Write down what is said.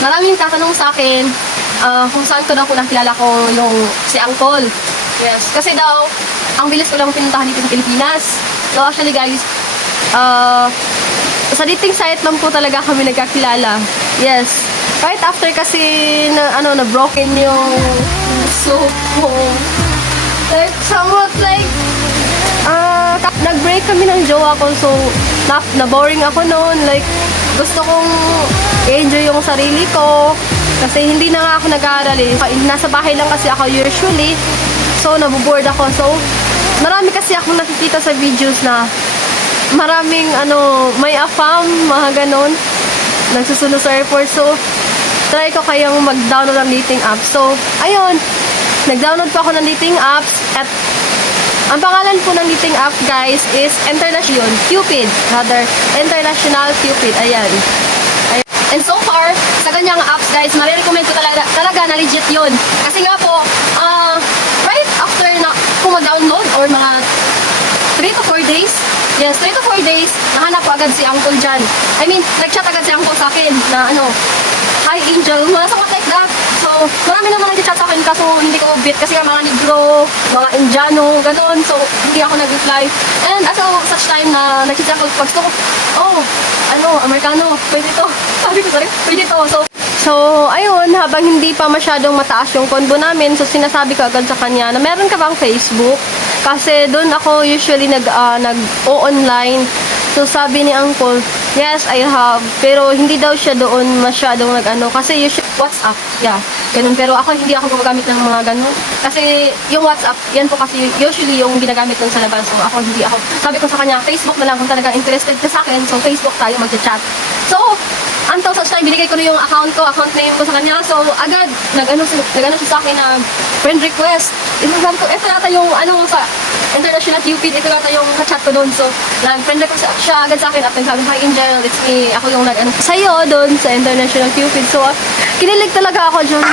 maraming tatanong sa akin kung saan ko daw po nakilala ko yung si Uncle. Yes, kasi daw, ang bilis ko lang pinuntahan dito sa Pilipinas. So actually guys, sa dating site lang po talaga kami nagkakilala. Yes. Right after kasi na broken yung so like somewhat like nag-break kami ng jowa ko, so na-boring ako noon. Like gusto kong i-enjoy yung sarili ko kasi hindi na nga ako nag-aaral eh. Nasa bahay lang kasi ako usually. So nabuboard ako. So marami kasi akong nakikita sa videos na maraming may afam, mga ganon, nagsusunod sa airport. So try ko kayang mag-download ng dating apps. So ayun, nag-download po ako ng dating apps at ang pangalan po ng dating app guys is International Cupid. International Cupid. Ayan. And so far, sa ganyang apps guys, marirecommend ko talaga na legit yun. Kasi nga po, right after na kung mag-download or mga 3 to 4 days, yes, 3 to 4 days, nahanap ko agad si Uncle dyan. I mean, nag-chat agad si Uncle sa akin na hi Angel, mga somewhat like that. So, marami naman nag-chat sa akin kaso hindi ko bit kasi nga mga Negro, mga Indiano, gano'n. So, hindi ako nag-reply. And as of such time na nag-chat ako, pag gusto ko, Amerikano, pwede to. Sabi ko, sorry, pwede to. So, ayun, habang hindi pa masyadong mataas yung combo namin, so sinasabi ko agad sa kanya na meron ka bang Facebook? Kasi doon ako usually nag-o-online. So, sabi ni Uncle, yes, I have. Pero hindi daw siya doon masyadong kasi usually WhatsApp, yeah, ganun. Pero ako, hindi ako gumagamit ng mga ganun. Kasi yung WhatsApp, yan po kasi usually yung ginagamit nun sa labas. So, sabi ko sa kanya, Facebook na lang kung talaga interested ka sa akin. So, Facebook tayo mag-chat. So, until such time, binigay ko na yung account name ko sa kanya. So, agad, nag-ano siya sa akin na friend request. Sabi ko, ito yata yung sa International Cupid, ito yata yung chat ko doon. So, friend request siya agad sa akin. At sabi, hi Angel, it's me. Ako yung sa'yo doon sa International Cupid. So, kinilig talaga ako dyan.